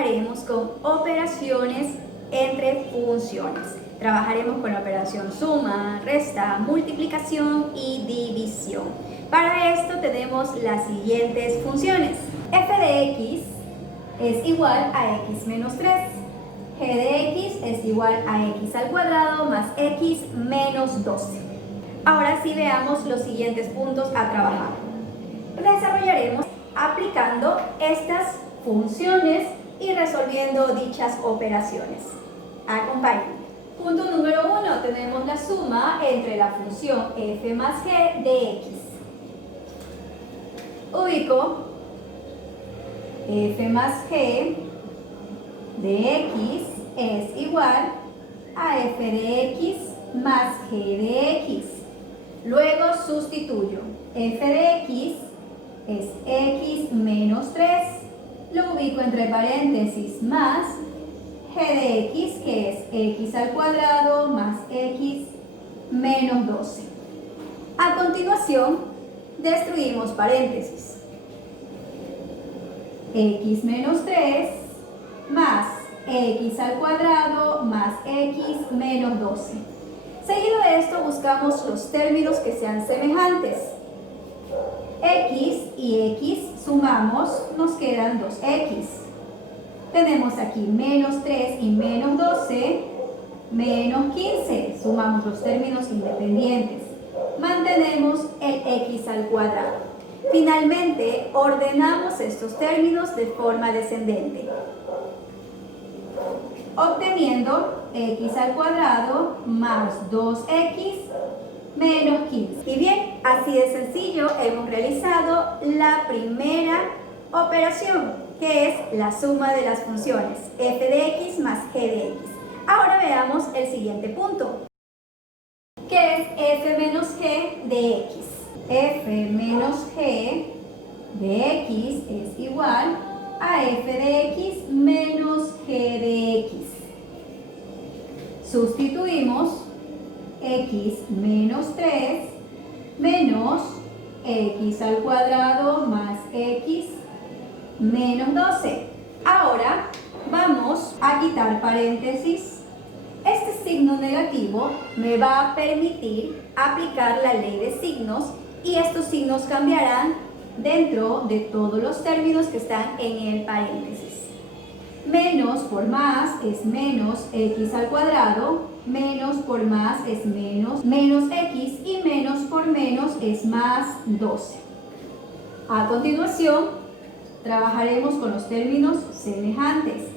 trabajaremos con operaciones entre funciones. Trabajaremos con la operación suma, resta, multiplicación y división. Para esto tenemos las siguientes funciones. F de x es igual a x menos 3. G de x es igual a x al cuadrado más x menos 12. Ahora sí veamos los siguientes puntos a trabajar. Desarrollaremos aplicando estas funciones y resolviendo dichas operaciones. Acompáñenme. Punto número 1, tenemos la suma entre la función f más g de x. Ubico f más g de x es igual a f de x más g de x. Luego sustituyo. F de x es x menos 3. Lo ubico entre paréntesis más g de x, que es x al cuadrado más x menos 12. A continuación, destruimos paréntesis. X menos 3 más x al cuadrado más x menos 12. Seguido de esto, buscamos los términos que sean semejantes. X y x sumamos, nos quedan 2x. Tenemos aquí menos 3 y menos 12, menos 15. Sumamos los términos independientes. Mantenemos el x al cuadrado. Finalmente, ordenamos estos términos de forma descendente, obteniendo x al cuadrado más 2x menos 15. Y bien, así de sencillo hemos realizado la primera operación, que es la suma de las funciones f de x más g de x. Ahora veamos el siguiente punto, que es f menos g de x. F menos g de x es igual a f de x menos g de x. Sustituimos x menos 3 menos x al cuadrado más x menos 12. Ahora vamos a quitar paréntesis. Este signo negativo me va a permitir aplicar la ley de signos y estos signos cambiarán dentro de todos los términos que están en el paréntesis. Menos por más es menos x al cuadrado, menos por más es menos x y menos por menos es más 12. A continuación, trabajaremos con los términos semejantes.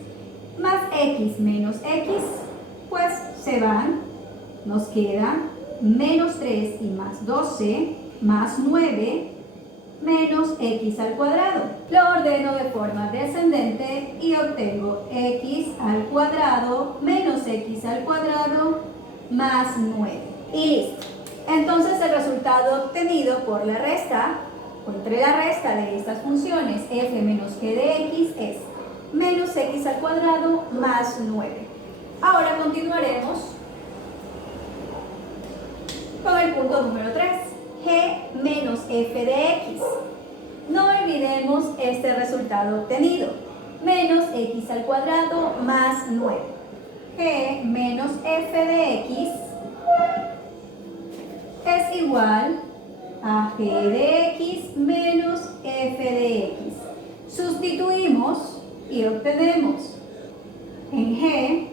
Más x menos x, pues se van, nos queda menos 3 y más 12, más 9, menos x al cuadrado. Lo ordeno de forma descendente y obtengo x al cuadrado menos x al cuadrado más 9. Y listo. Entonces el resultado obtenido por la resta, o entre la resta de estas funciones f menos g de x es menos x al cuadrado más 9. Ahora continuaremos con el punto número 3. G menos f de x. No olvidemos este resultado obtenido. Menos x al cuadrado más 9. G menos f de x es igual a g de x menos f de x. Sustituimos y obtenemos en g,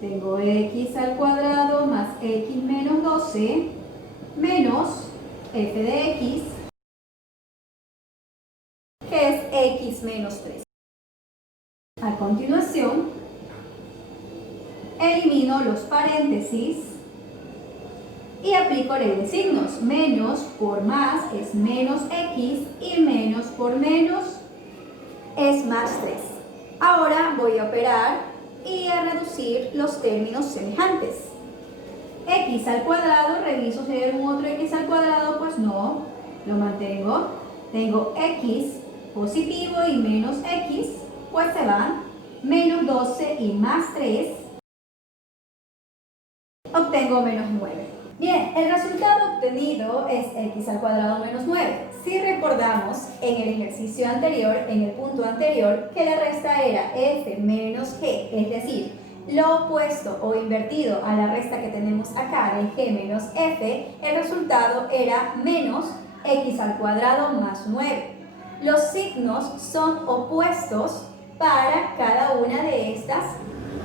tengo x al cuadrado más x menos 12 menos f de x, que es x menos 3. A continuación, elimino los paréntesis y aplico ley de signos. Menos por más es menos x y menos por menos es más 3. Ahora voy a operar y a reducir los términos semejantes. X al cuadrado, reviso si hay algún otro x al cuadrado, pues no, lo mantengo. Tengo x positivo y menos x, pues se van. Menos 12 y más 3, obtengo menos 9. Bien, el resultado obtenido es x al cuadrado menos 9. Si recordamos en el ejercicio anterior, en el punto anterior, que la resta era f menos g, es decir, lo opuesto o invertido a la resta que tenemos acá de g menos f, el resultado era menos x al cuadrado más 9. Los signos son opuestos para cada una de estas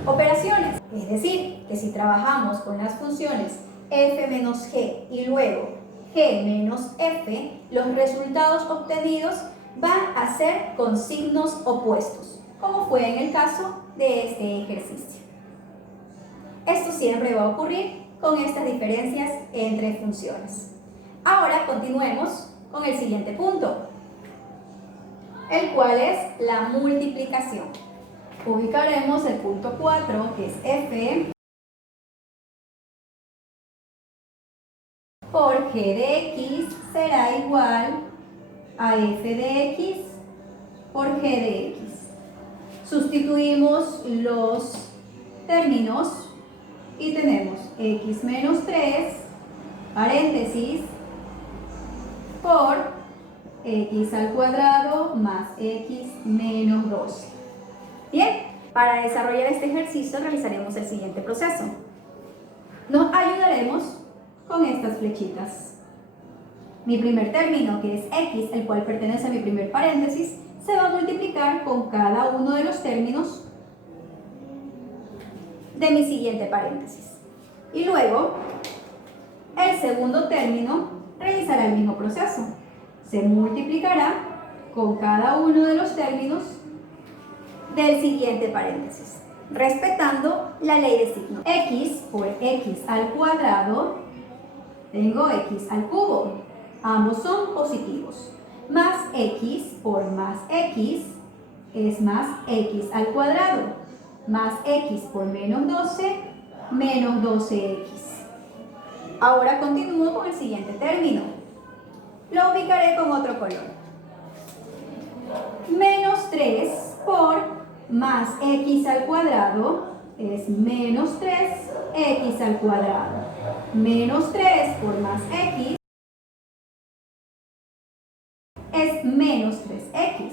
operaciones. Es decir, que si trabajamos con las funciones f menos g y luego g menos f, los resultados obtenidos van a ser con signos opuestos, como fue en el caso de este ejercicio. Esto siempre va a ocurrir con estas diferencias entre funciones. Ahora continuemos con el siguiente punto, el cual es la multiplicación. Ubicaremos el punto 4, que es f por g de x será igual a f de x por g de x. Sustituimos los términos y tenemos x menos 3, paréntesis, por x al cuadrado más x menos 2. Bien, para desarrollar este ejercicio realizaremos el siguiente proceso. Nos ayudaremos con estas flechitas. Mi primer término, que es x, el cual pertenece a mi primer paréntesis, se va a multiplicar con cada uno de los términos de mi siguiente paréntesis. Y luego, el segundo término realizará el mismo proceso. Se multiplicará con cada uno de los términos del siguiente paréntesis, respetando la ley de signo. X por x al cuadrado, tengo x al cubo, ambos son positivos, más x por más x es más x al cuadrado, más x por menos 12, menos 12x. Ahora continúo con el siguiente término. Lo ubicaré con otro color. Menos 3 por más x al cuadrado es menos 3x al cuadrado. Menos 3 por más x es menos 3x.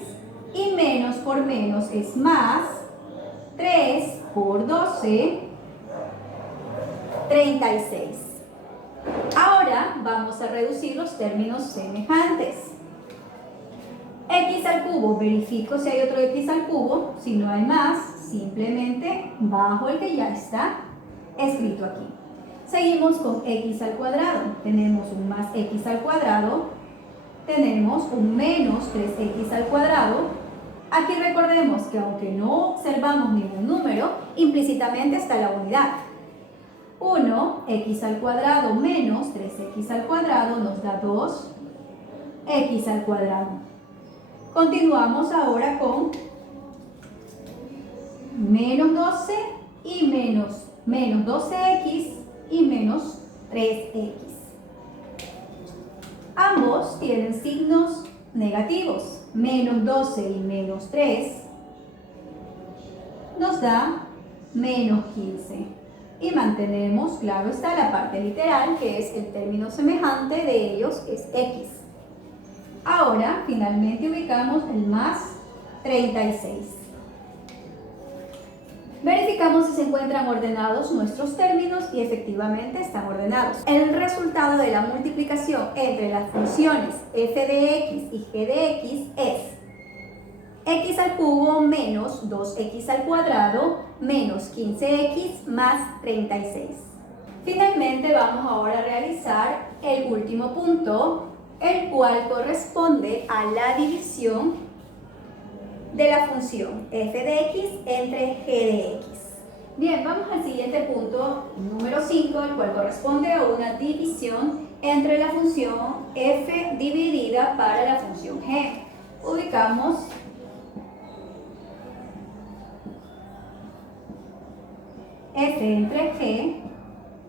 Y menos por menos es más 3 por 12, 36. Ahora vamos a reducir los términos semejantes. X al cubo, verifico si hay otro x al cubo. Si no hay más, simplemente bajo el que ya está escrito aquí. Seguimos con x al cuadrado. Tenemos un más x al cuadrado. Tenemos un menos 3x al cuadrado. Aquí recordemos que aunque no observamos ningún número, implícitamente está la unidad. 1x al cuadrado menos 3x al cuadrado nos da 2x al cuadrado. Continuamos ahora con menos 12 y menos 12x y menos 3x. Ambos tienen signos negativos. Menos 12 y menos 3 nos da menos 15. Y mantenemos, claro está, la parte literal, que es el término semejante de ellos, es x. Ahora, finalmente ubicamos el más 36. Verificamos si se encuentran ordenados nuestros términos y efectivamente están ordenados. El resultado de la multiplicación entre las funciones f de x y g de x es x al cubo menos 2x al cuadrado menos 15x más 36. Finalmente vamos ahora a realizar el último punto, el cual corresponde a la división de la función f de x entre g de x. Bien, vamos al siguiente punto, número 5, el cual corresponde a una división entre la función f dividida para la función g. Ubicamos f entre g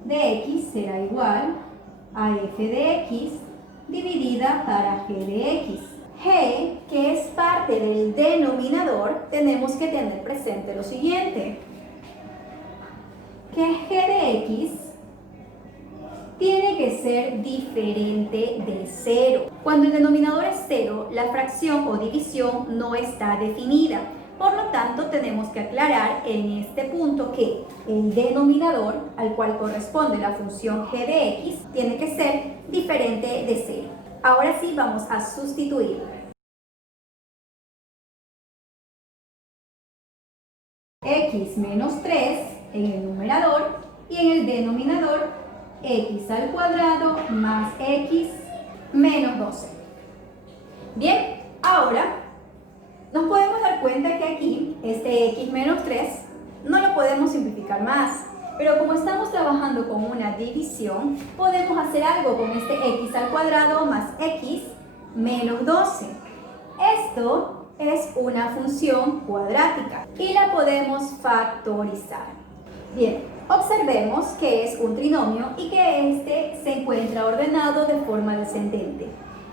de x será igual a f de x dividida para g de x. G, que es parte del denominador, tenemos que tener presente lo siguiente, que g de x tiene que ser diferente de 0. Cuando el denominador es 0, la fracción o división no está definida. Por lo tanto, tenemos que aclarar en este punto que el denominador, al cual corresponde la función g de x, tiene que ser diferente de 0. Ahora sí, vamos a sustituir. X menos 3 en el numerador y en el denominador x al cuadrado más x menos 12. Bien, ahora nos podemos dar cuenta que aquí este x menos 3 no lo podemos simplificar más, pero como estamos trabajando con una división, podemos hacer algo con este x al cuadrado más x menos 12. Esto es una función cuadrática y la podemos factorizar. Bien, observemos que es un trinomio y que este se encuentra ordenado de forma descendente.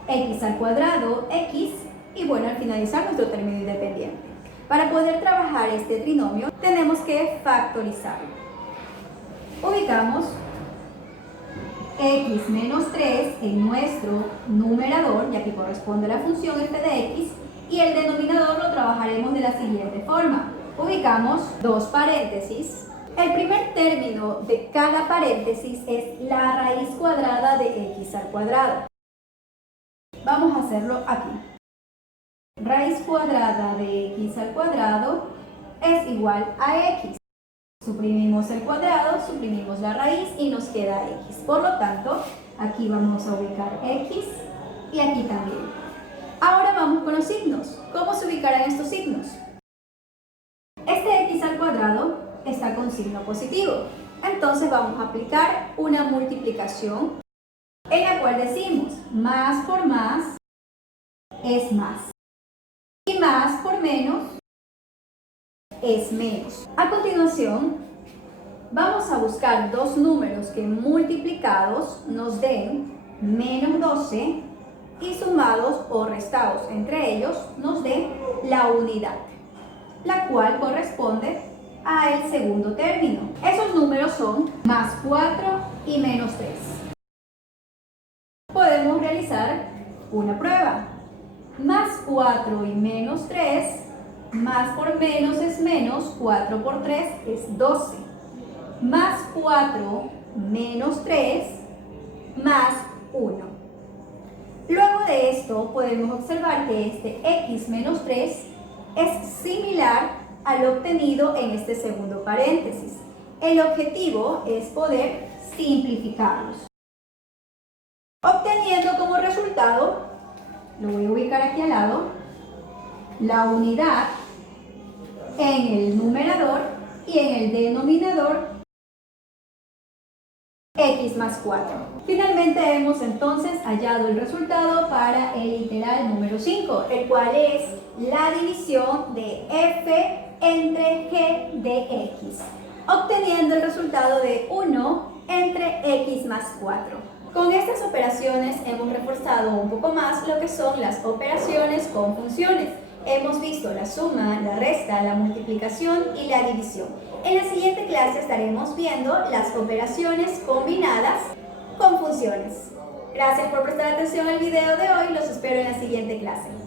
X al cuadrado, x, y bueno, al finalizar nuestro término independiente. Para poder trabajar este trinomio, tenemos que factorizarlo. Ubicamos x menos 3 en nuestro numerador, ya que corresponde a la función f de x, y el denominador lo trabajaremos de la siguiente forma. Ubicamos dos paréntesis. El primer término de cada paréntesis es la raíz cuadrada de x al cuadrado. Vamos a hacerlo aquí. Raíz cuadrada de x al cuadrado es igual a x. Suprimimos el cuadrado, suprimimos la raíz y nos queda x. Por lo tanto, aquí vamos a ubicar x y aquí también. Ahora vamos con los signos. ¿Cómo se ubicarán estos signos? Este x al cuadrado está con signo positivo. Entonces vamos a aplicar una multiplicación en la cual decimos más por más es más y más por menos es menos. A continuación, vamos a buscar dos números que multiplicados nos den menos 12 y sumados o restados entre ellos nos den la unidad, la cual corresponde al segundo término. Esos números son más 4 y menos 3. Podemos realizar una prueba. Más 4 y menos 3, más por menos es menos, 4 por 3 es 12. Más 4 menos 3, más 1. Luego de esto podemos observar que este x menos 3 es similar al obtenido en este segundo paréntesis. El objetivo es poder simplificarlos. Obteniendo como resultado, lo voy a ubicar aquí al lado, la unidad en el numerador y en el denominador x más 4. Finalmente hemos entonces hallado el resultado para el literal número 5, el cual es la división de f entre g de x, obteniendo el resultado de 1 entre x más 4. Con estas operaciones hemos reforzado un poco más lo que son las operaciones con funciones. Hemos visto la suma, la resta, la multiplicación y la división. En la siguiente clase estaremos viendo las operaciones combinadas con funciones. Gracias por prestar atención al video de hoy, los espero en la siguiente clase.